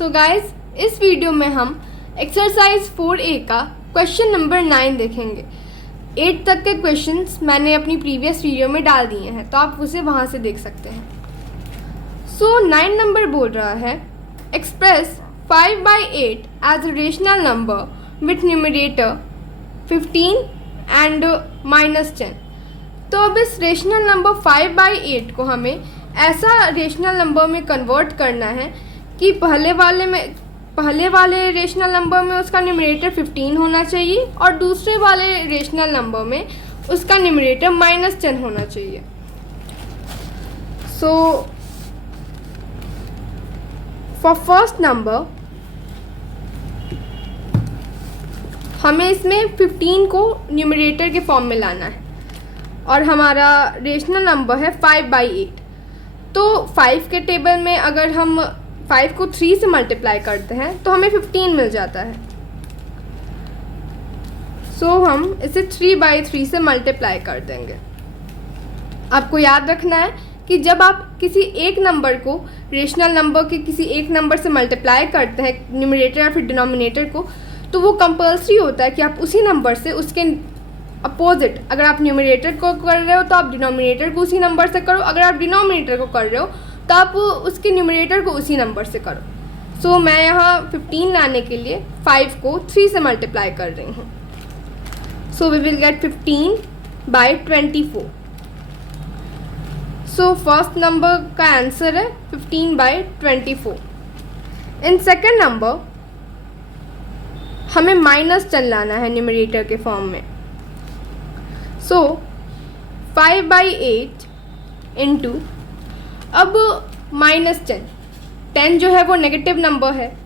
So guys, इस video में हम एक्सरसाइज 4A का क्वेश्चन नंबर 9 देखेंगे। 8 तक के क्वेश्चंस मैंने अपनी प्रीवियस वीडियो में डाल दिए हैं, तो आप उसे वहाँ से देख सकते हैं। सो 9 नंबर बोल रहा है express 5/8 as a rational number with numerator 15 and -10। तो अब इस रेशनल नंबर 5/8 को हमें ऐसा रेशनल नंबर में कन्वर्ट करना है कि पहले वाले रेशनल नंबर में उसका न्यूमरेटर 15 होना चाहिए और दूसरे वाले रेशनल नंबर में उसका न्यूमरेटर -10 होना चाहिए। सो फॉर फर्स्ट नंबर हमें इसमें 15 को न्यूमरेटर के फॉर्म में लाना है और हमारा रेशनल नंबर है 5/8। तो 5 के टेबल में अगर हम 5 को 3 से मल्टीप्लाई करते हैं तो हमें 15 मिल जाता है। सो हम इसे 3/3 से मल्टीप्लाई कर देंगे। आपको याद रखना है कि जब आप किसी एक नंबर को रेशनल नंबर के किसी एक नंबर से मल्टीप्लाई करते हैं, न्यूमरेटर या फिर डिनोमिनेटर को, तो वो कंपल्सरी होता है कि आप उसी नंबर से उसके अपोजिट, अगर आप न्यूमरेटर को कर रहे हो तो आप डिनोमिनेटर को उसी नंबर से करो, अगर आप डिनोमिनेटर को कर रहे हो तो आप उसके न्यूमरेटर को उसी नंबर से करो। सो मैं यहाँ 15 लाने के लिए 5 को 3 से मल्टीप्लाई कर रही हूँ। So we will get 15/24। So first number का आंसर है 15/24। इन सेकेंड नंबर हमें -10 लाना है न्यूमरेटर के फॉर्म में। सो 5/8 इंटू, अब -10 जो है वो नेगेटिव नंबर है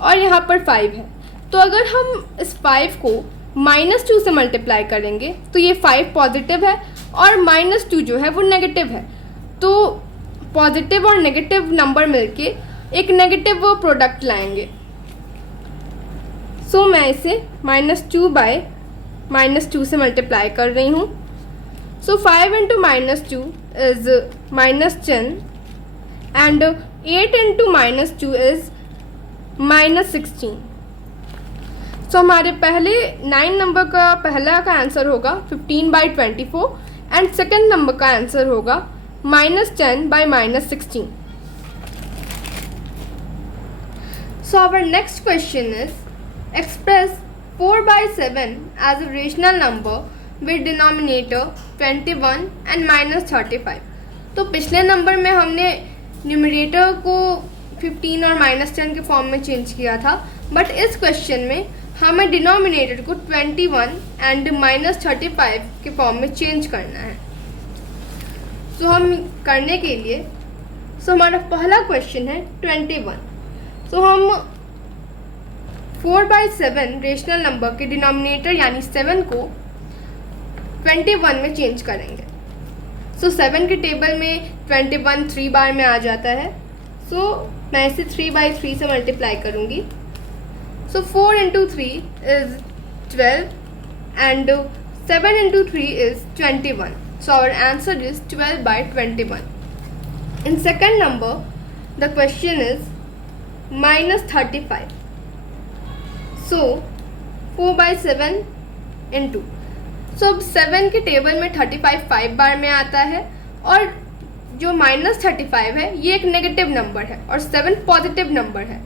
और यहाँ पर 5 है, तो अगर हम इस 5 को -2 से मल्टीप्लाई करेंगे तो ये 5 पॉजिटिव है और -2 जो है वो नेगेटिव है। तो पॉजिटिव और नेगेटिव नंबर मिलके एक नेगेटिव वो प्रोडक्ट लाएंगे। सो मैं इसे -2/-2 से मल्टीप्लाई कर रही हूँ। सो 5 into -2 is -10 and 8 into -2 is -16। सो हमारे पहले 9 नंबर का पहला का आंसर होगा 15/24 एंड सेकेंड नंबर का आंसर होगा -10/-16। So our next question is express 4/7 as a rational number with denominator 21 and -35। तो पिछले नंबर में हमने न्यूमरेटर को 15 और -10 के फॉर्म में चेंज किया था, बट इस क्वेश्चन में हमें डिनोमिनेटर को 21 एंड -35 के फॉर्म में चेंज करना है। सो हम करने के लिए हमारा पहला क्वेश्चन है 21। सो हम 4/7 रेशनल नंबर के डिनोमिनेटर यानी 7 को 21 में चेंज करेंगे। सो 7 के टेबल में 21 3 बार में आ जाता है। सो मैं इसे 3/3 से मल्टीप्लाई करूँगी। So 4 into 3 is 12 and 7 into 3 is 21। So our answer is 12/21। In second number the question is -35। So 4/7 into, so अब 7 के टेबल में 35 5 बार में आता है और जो -35 है ये एक नेगेटिव नंबर है और 7 पॉजिटिव नंबर है।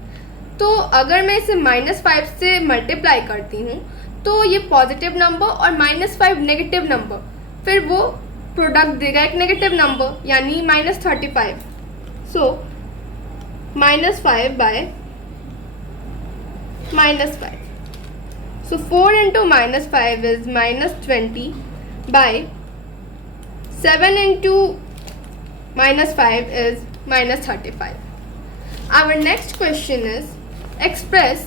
तो अगर मैं इसे -5 से मल्टीप्लाई करती हूँ तो ये पॉजिटिव नंबर और -5 नेगेटिव नंबर, फिर वो प्रोडक्ट देगा एक नेगेटिव नंबर यानी -35। सो -5/-5। So 4 into -5 is -20 by 7 into -5 is -35. Our next question is express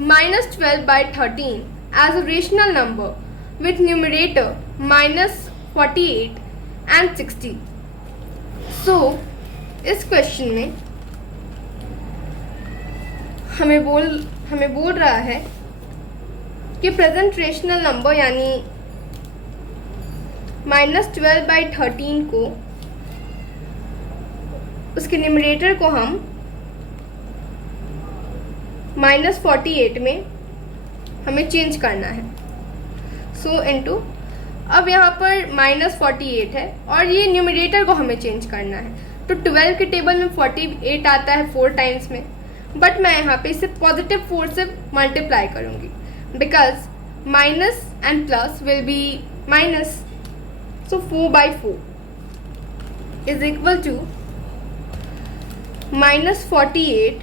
-12/13 as a rational number with numerator -48 and 60. So इस क्वेश्चन में हमें बोल रहा है कि प्रेजेंट रेशनल नंबर यानी -12/13 को उसके न्यूमरेटर को हम -48 में हमें चेंज करना है। सो इनटू, अब यहाँ पर -48 है और ये न्यूमरेटर को हमें चेंज करना है, तो 12 के टेबल में 48 आता है 4 टाइम्स में, बट मैं यहाँ पे इसे पॉजिटिव 4 से मल्टीप्लाई करूँगी, because minus and plus will be minus. So 4/4 is equal to -48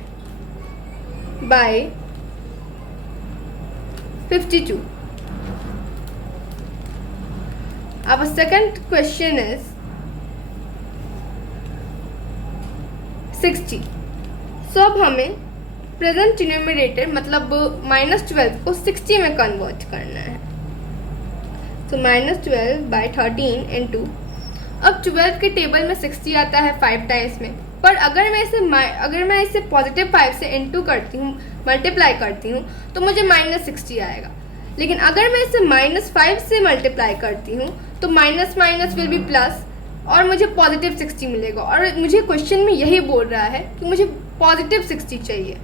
by 52. Our second question is 60. So अब हमें प्रेजेंट न्यूमरेटर मतलब -12 को 60 में कन्वर्ट करना है। तो -12/13 इंटू, अब 12 के टेबल में 60 आता है 5 टाइम्स में, पर अगर मैं इसे पॉजिटिव 5 से इंटू करती हूँ, मल्टीप्लाई करती हूँ, तो मुझे -60 आएगा। लेकिन अगर मैं इसे -5 से मल्टीप्लाई करती हूँ तो minus minus will be plus और मुझे पॉजिटिव 60 मिलेगा। और मुझे क्वेश्चन में यही बोल रहा है कि मुझे पॉजिटिव 60 चाहिए।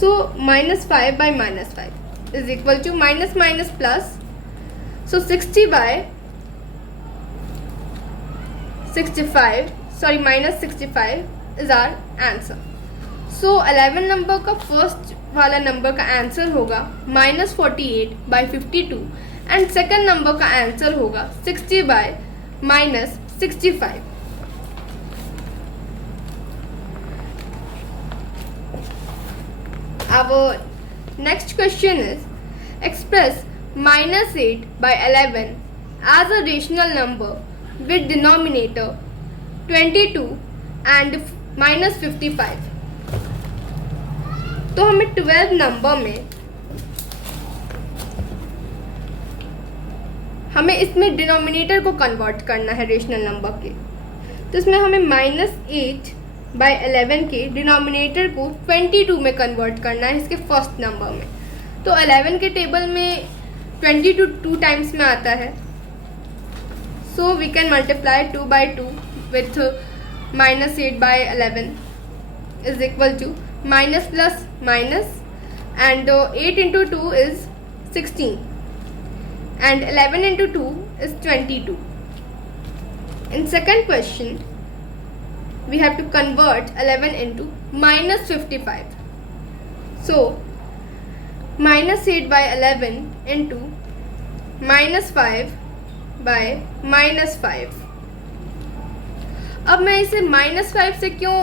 So -5 by -5 is equal to minus minus plus. So 60 by 65, sorry -65 is our answer. So 11 number का फर्स्ट वाला नंबर का आंसर होगा -48/52 एंड सेकंड नंबर का आंसर होगा 60 by -65। Our next question is express -8/11 as a rational number with denominator 22 and -55। तो हमें 12 number में हमें इसमें डिनोमिनेटर को कन्वर्ट करना है रेशनल नंबर के। तो इसमें हमें -8/11 के डिनोमिनेटर को 22 में कन्वर्ट करना है इसके फर्स्ट नंबर में। तो 11 के टेबल में 22 2 टाइम्स में आता है, so we can multiply 2/2 with -8/11 is equal to minus plus minus, and 8 into 2 is 16 and 11 into 2 is 22. In second question we have to convert 11 into -55. So -8/11 into -5/-5। अब मैं इसे -5 से क्यों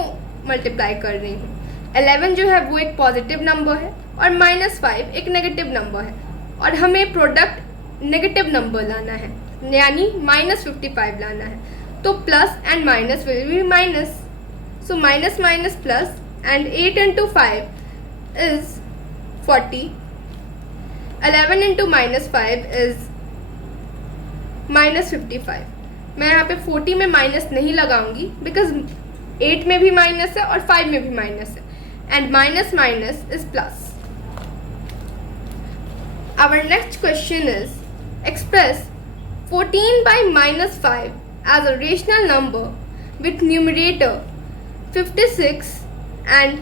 मल्टीप्लाई कर रही हूँ? 11 जो है वो एक पॉजिटिव नंबर है और -5 एक नेगेटिव नंबर है, और हमें प्रोडक्ट नेगेटिव नंबर लाना है, यानी -55 लाना है। तो plus and minus will be minus, so minus minus plus, and 8 into 5 is 40, 11 into -5 is -55। मैं यहाँ पे 40 में माइनस नहीं लगाऊंगी बिकॉज 8 में भी माइनस है और 5 में भी माइनस है, and minus minus is plus. Our next question is express 14/-5 as a rational number with numerator 56 and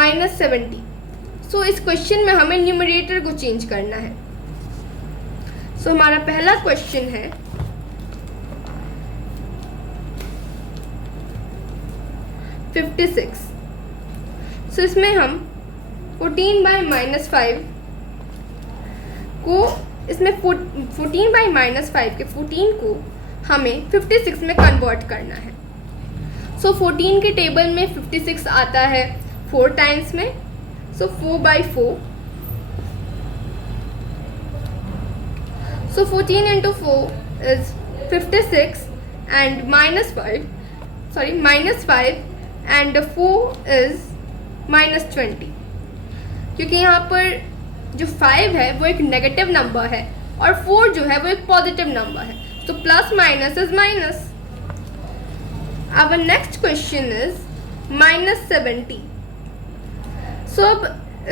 -70. So इस क्वेश्चन में हमें न्यूमरेटर को चेंज करना है। सो हमारा पहला क्वेश्चन है 56। सो इसमें हम 14/-5 को, इसमें 14/-5 के 14 को हमें 56 में कन्वर्ट करना है। सो 14 के टेबल में 56 आता है 4 टाइम्स में, सो 4/4। सो 14 into 4 is 56 and -5 and 4 is -20, क्योंकि यहाँ पर जो 5 है वो एक नेगेटिव नंबर है और 4 जो है वो एक पॉजिटिव नंबर है, तो plus minus is minus. Our next question is -70। So अब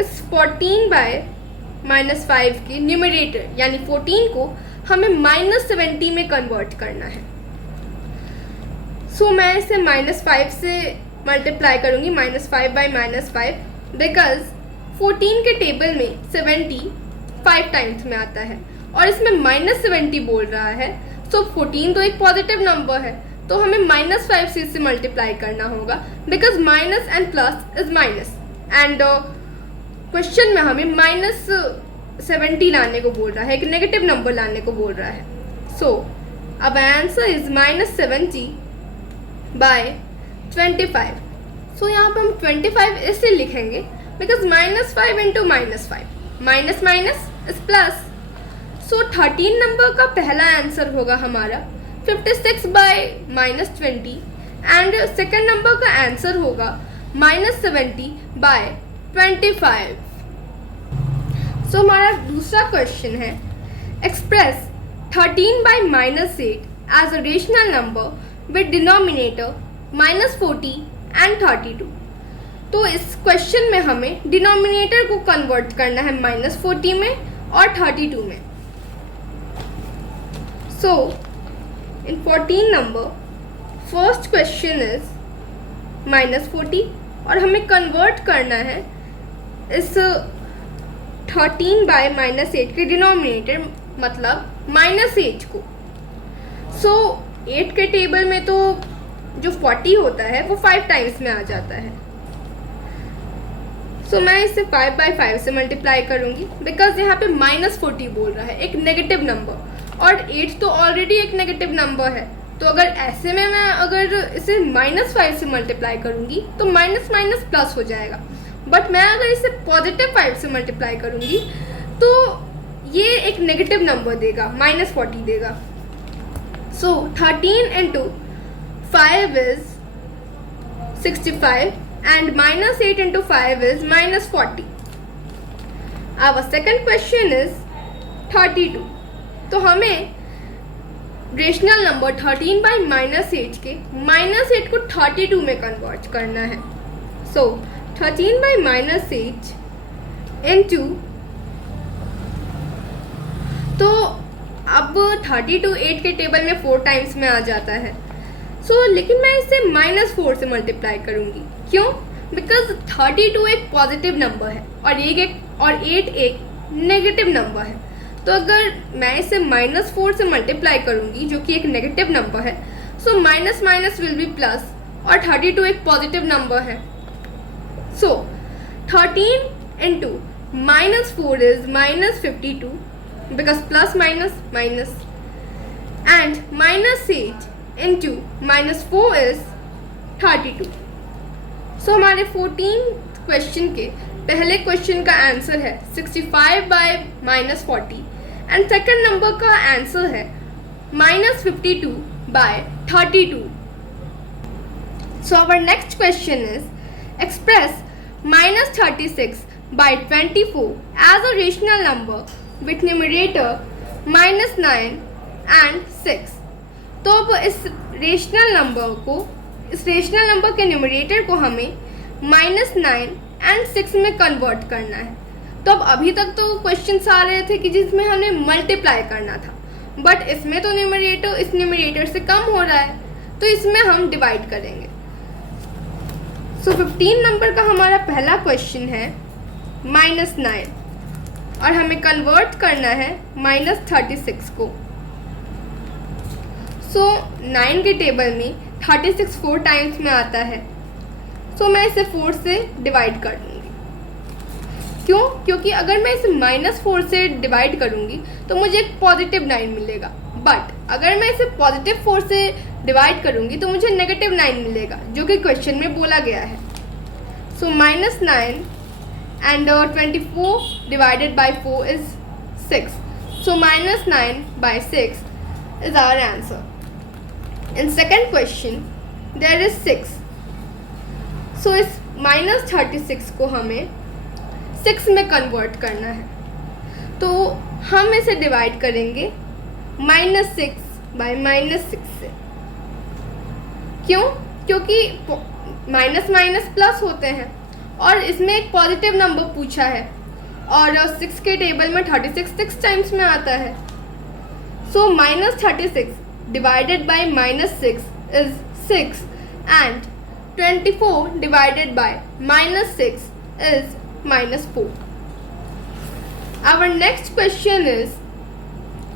इस 14/-5 के न्यूमरेटर यानी 14 को हमें -70 में कन्वर्ट करना है। सो मैं इसे -5 से मल्टीप्लाई करूँगी, -5/-5, बिकॉज 14 के टेबल में 70 5 टाइम्स में आता है और इसमें -70 बोल रहा है। सो 14 तो एक पॉजिटिव नंबर है, तो हमें -5 से इसे मल्टीप्लाई करना होगा, because minus and plus is minus, and question में हमें -70 लाने को बोल रहा है, एक नेगेटिव नंबर लाने को बोल रहा है। सो अब आंसर इज -70 बाय 25। सो यहाँ पे हम 25 ऐसे लिखेंगे because -5 into -5, minus minus is plus. So 13 number का पहला आंसर होगा हमारा 56 बाय -20, एंड सेकेंड नंबर का आंसर होगा -70 बाय 25। सो हमारा दूसरा क्वेश्चन है, express 13 by -8 as a rational number with denominator -40 and 32। तो इस क्वेश्चन में हमें डिनोमिनेटर को कन्वर्ट करना है -40 में और 32 में। सो इन 14 नंबर फर्स्ट क्वेश्चन इज -40 और हमें कन्वर्ट करना है इस 13 बाय -8 के डिनोमिनेटर मतलब -8 को। सो 8 के टेबल में तो जो 40 होता है वो 5 टाइम्स में आ जाता है। सो मैं इसे 5 बाय 5 से मल्टीप्लाई करूंगी बिकॉज यहाँ पे -40 बोल रहा है, एक नेगेटिव नंबर, और 8 तो ऑलरेडी एक नेगेटिव नंबर है। तो अगर ऐसे में मैं अगर इसे -5 से मल्टीप्लाई करूंगी तो माइनस माइनस प्लस हो जाएगा, बट मैं अगर इसे +5 से मल्टीप्लाई करूंगी तो ये एक नेगेटिव नंबर देगा, -40 देगा। सो 13 into 5 is 65 and -8 into 5 is -40. Our second question is 32. तो हमें रेशनल नंबर 13 बाय -8 के -8 को 32 में कन्वर्ट करना है। सो 13 बाय -8 इंटू, तो अब 32 8 के टेबल में 4 टाइम्स में आ जाता है। लेकिन मैं इसे -4 से मल्टीप्लाई करूंगी। क्यों? बिकॉज 32 एक पॉजिटिव नंबर है और 8 एक नेगेटिव नंबर है। तो अगर मैं इसे -4 से मल्टीप्लाई करूंगी जो कि एक नेगेटिव नंबर है, so minus minus will be plus, और 32 एक पॉजिटिव नंबर है। सो 13 into -4 is -52 because plus minus minus, and -8 into -4 is 32। सो हमारे 14 क्वेश्चन के पहले क्वेश्चन का आंसर है 65 बाय -40 एंड सेकेंड नंबर का आंसर है -52 by 32। So our next question is express -36 by 24 as a rational number with numerator -9 and 6। तो अब इस रेशनल नंबर के न्यूमरेटर को हमें -9 एंड 6 में कन्वर्ट करना है। तो अब अभी तक तो क्वेश्चंस आ रहे थे कि जिसमें हमें मल्टीप्लाई करना था, बट इसमें तो न्यूमरेटर इस न्यूमरेटर से कम हो रहा है, तो इसमें हम डिवाइड करेंगे। सो 15 नंबर का हमारा पहला क्वेश्चन है -9 और हमें कन्वर्ट करना है -36 को। सो 9 के टेबल में 36 4 टाइम्स में आता है, सो मैं इसे 4 से डिवाइड कर दूँगी। क्यों? क्योंकि अगर मैं इसे -4 से डिवाइड करूँगी तो मुझे एक पॉजिटिव 9 मिलेगा, बट अगर मैं इसे +4 से डिवाइड करूँगी तो मुझे -9 मिलेगा, जो कि क्वेश्चन में बोला गया है। सो -9 and 24 divided by 4 is 6. So -9 by 6 is our answer. In second question there is 6. So इस -36 को हमें 6 में कन्वर्ट करना है, तो हम इसे डिवाइड करेंगे -6 बाय -6 से। क्यों? क्योंकि माइनस माइनस प्लस होते हैं और इसमें एक पॉजिटिव नंबर पूछा है और 6 के टेबल में 36 6 टाइम्स में आता है। सो -36 divided by -6 is 6 and 24 divided by -6 is minus 4. Our next question is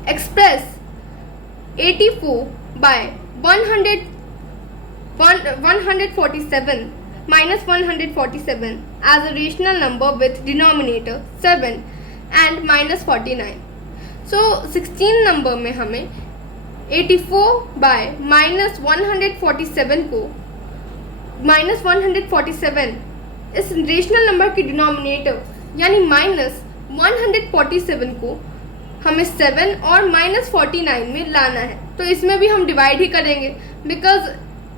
express 84 by 147 minus 147 as a rational number with denominator 7 and minus 49. So 16 number में हमें 84 by minus 147 को minus 147 इस रेशनल नंबर की denominator यानी minus 147 को हमें 7 और minus 49 में लाना है. तो इसमें भी हम डिवाइड ही करेंगे बिकॉज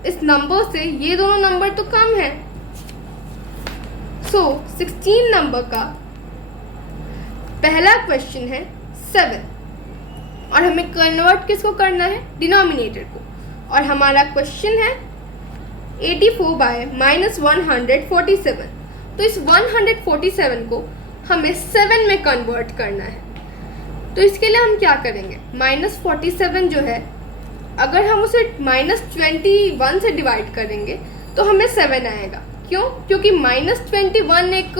इस नंबर से ये दोनों नंबर तो कम है. सो 16 नंबर का पहला क्वेश्चन है 7 और हमें कन्वर्ट किसको करना है? डिनोमिनेटर को. और हमारा क्वेश्चन है 84 बाय माइनस 147. तो इस 147 को हमें 7 में कन्वर्ट करना है. तो इसके लिए हम क्या करेंगे? माइनस 47 जो है अगर हम उसे माइनस 21 से डिवाइड करेंगे तो हमें 7 आएगा. क्यों? क्योंकि माइनस 21 एक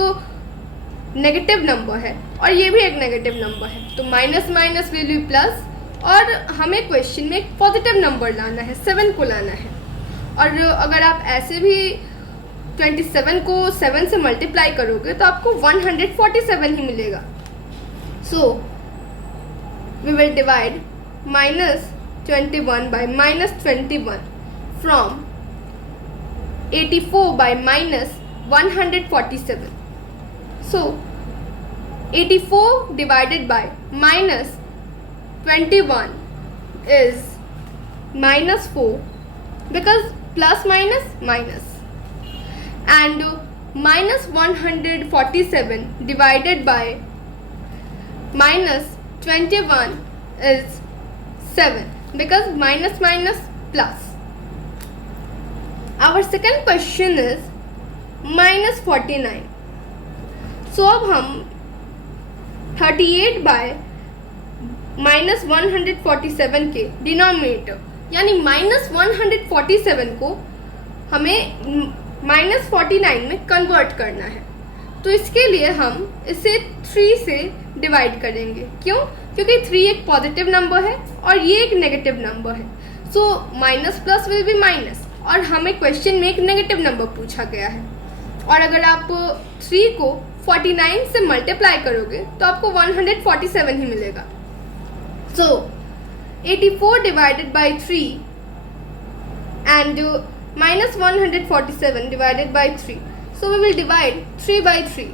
नेगेटिव नंबर है और ये भी एक नेगेटिव नंबर है. तो minus minus will be plus और हमें क्वेश्चन में एक पॉजिटिव नंबर लाना है, 7 को लाना है. और अगर आप ऐसे भी 27 को 7 से मल्टीप्लाई करोगे तो आपको 147 ही मिलेगा. So we will divide minus 21 by minus 21 from 84 by minus 147. So 84 divided by minus 21 is minus 4 because plus minus minus, and minus 147 divided by minus 21 is 7 because minus minus plus. Our second question is minus 49. So अब हम 38 by minus 147 के denominator यानी minus 147 को हमें minus 49 में convert करना है. तो इसके लिए हम इसे 3 से डिवाइड करेंगे. क्यों? क्योंकि 3 एक पॉजिटिव नंबर है और ये एक नेगेटिव नंबर है. So minus plus will be minus और हमें क्वेश्चन में एक नेगेटिव नंबर पूछा गया है. और अगर आप 3 को 49 से मल्टीप्लाई करोगे तो आपको 147 ही मिलेगा. सो 84 divided by 3 and minus 147 divided by 3. So we will divide 3 by 3.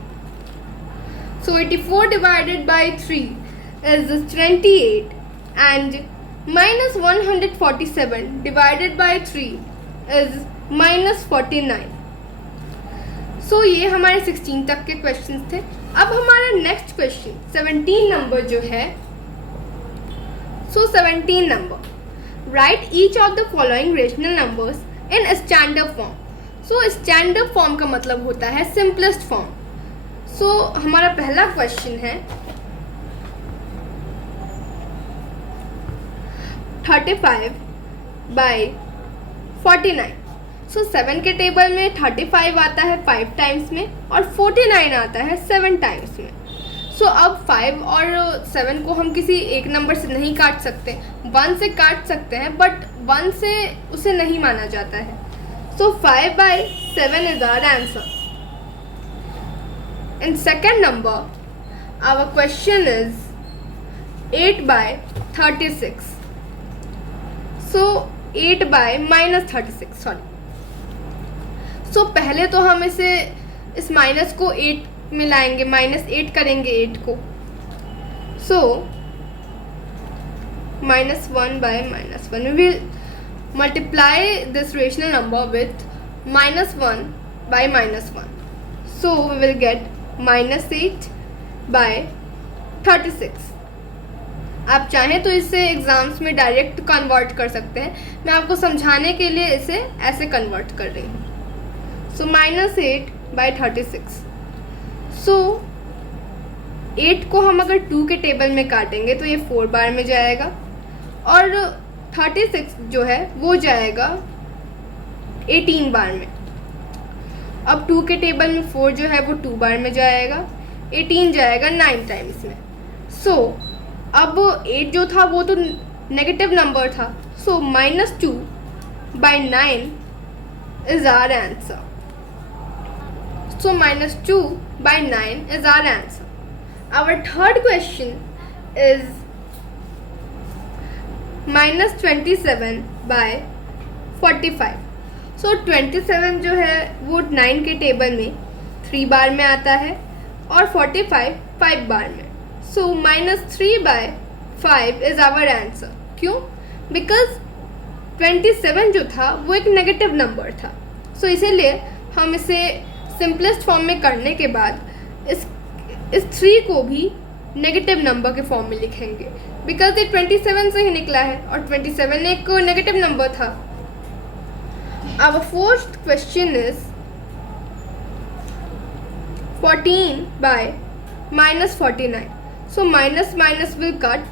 So 84 divided by 3 is 28 and minus 147 divided by 3 is minus 49. So ये हमारे 16 तक के क्वेश्चंस थे. अब हमारा नेक्स्ट क्वेश्चन 17 नंबर जो है. So 17 number, write each of the following rational numbers in standard form. So standard form का मतलब होता है सिंपलेस्ट फॉर्म. सो हमारा पहला क्वेश्चन है 35 बाई 49. सो 7 के टेबल में 35 आता है 5 टाइम्स में और 49 आता है 7 टाइम्स में. सो अब 5 और 7 को हम किसी एक नंबर से नहीं काट सकते, 1 से काट सकते हैं बट 1 से उसे नहीं माना जाता है. सो 5 by 7 is our answer. In second number, our question is 8 by 36. So 8 by minus 36, sorry. So पहले तो हम इस माइनस को 8 में लाएंगे, माइनस 8 करेंगे 8 को. सो minus 1 by minus 1. We will multiply this rational number with minus 1 by minus 1. So we will get minus 8 by 36. आप चाहें तो इसे एग्ज़ाम्स में डायरेक्ट कन्वर्ट कर सकते हैं. मैं आपको समझाने के लिए इसे ऐसे कन्वर्ट कर रही हूँ. सो minus 8 by 36. सो 8 को हम अगर 2 के टेबल में काटेंगे तो ये 4 बार में जाएगा और 36 जो है वो जाएगा 18 बार में. अब 2 के टेबल में 4 जो है वो 2 बार में जाएगा, 18 जाएगा 9 टाइम्स में। सो अब 8 जो था वो तो नेगेटिव नंबर था, सो -2/9 is our answer. So -2/9 is our answer. Our third question is -27/45. So 27 जो है वो 9 के टेबल में 3 बार में आता है और 45 5 बार में। So -3/5 is our answer. क्यों? Because 27 जो था वो एक नेगेटिव नंबर था, सो इसीलिए हम इसे सिंपलेस्ट फॉर्म में करने के बाद इस 3 को भी नेगेटिव नंबर के फॉर्म में लिखेंगे, बिकॉज ये 27 से ही निकला है और 27 एक नेगेटिव नंबर था। Our fourth question is 14/-49. So minus will cut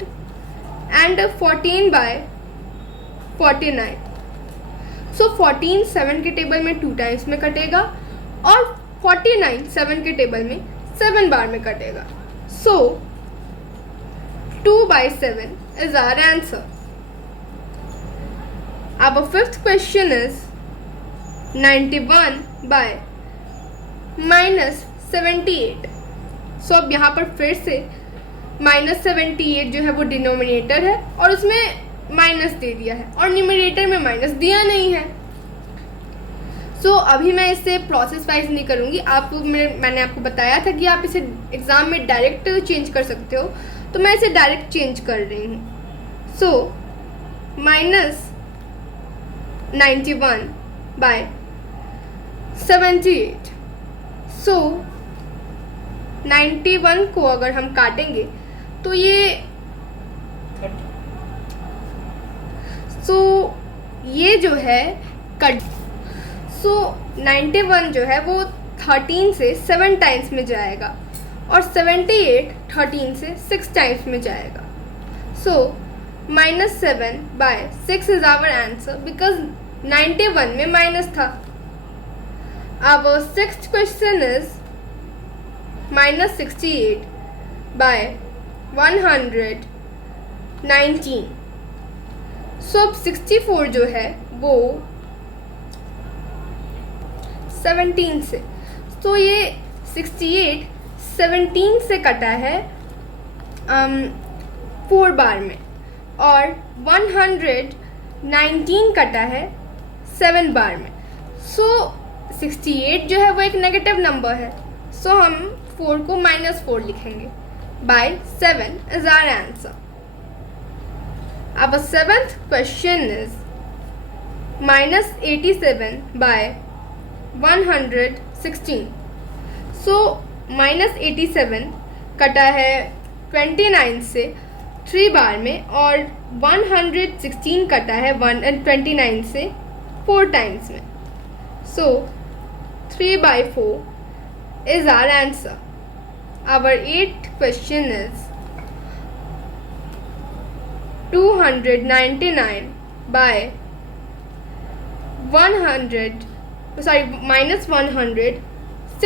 and 14/49. So 14 7 के टेबल में 2 टाइम्स में कटेगा और 49 7 के टेबल में 7 बार में कटेगा। So 2/7 is our answer. Our fifth question is 91/-78. So अब यहाँ पर फिर से -78 जो है वो डिनोमिनेटर है और उसमें माइनस दे दिया है और न्यूमरेटर में माइनस दिया नहीं है। सो अभी मैं इसे प्रोसेस वाइज नहीं करूँगी। मैंने आपको बताया था कि आप इसे एग्ज़ाम में डायरेक्ट चेंज कर सकते हो, तो मैं इसे डायरेक्ट चेंज कर रही हूँ। सो -91/78. सो 91 को अगर हम काटेंगे तो ये ये जो है कट। 91 जो है वो 13 से 7 टाइम्स में जाएगा और 78 13 से 6 टाइम्स में जाएगा। -7/6 इज आवर आंसर बिकॉज 91 में माइनस था। Our sixth question is -68/119. So अब 64 जो है वो 17 से, तो ये 68 17 से कटा है 4 बार में और 119 कटा है 7 बार में। सो 68 जो है वो एक नेगेटिव नंबर है, सो हम 4 को -4 लिखेंगे। /7 is our answer. Our seventh question is -87/116. So -87 कटा है 29 से 3 बार में और 116 कटा है 129 से 4 टाइम्स में। So 3/4 is our answer. Our eighth question is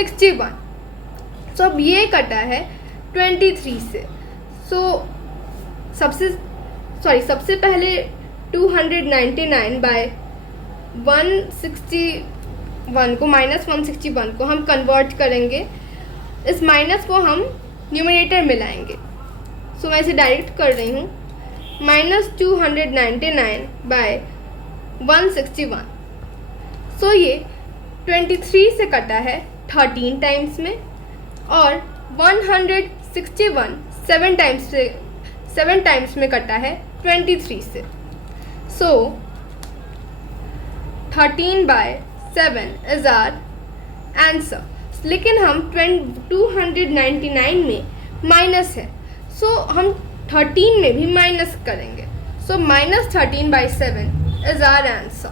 -161. So अब ये कटा है 23 से। So सबसे पहले 299/161 को -161 को हम कन्वर्ट करेंगे, इस माइनस को हम न्यूमरेटर में लाएंगे। सो मैं इसे डायरेक्ट कर रही हूँ, -299/161। सो ये 23 से कटा है 13 टाइम्स में और 161 7 टाइम्स में कटा है 23 से। सो 13/7 इज आवर आंसर। लेकिन हम 299 में माइनस है, सो हम 13 में भी माइनस करेंगे। सो -13/7 इज आवर आंसर।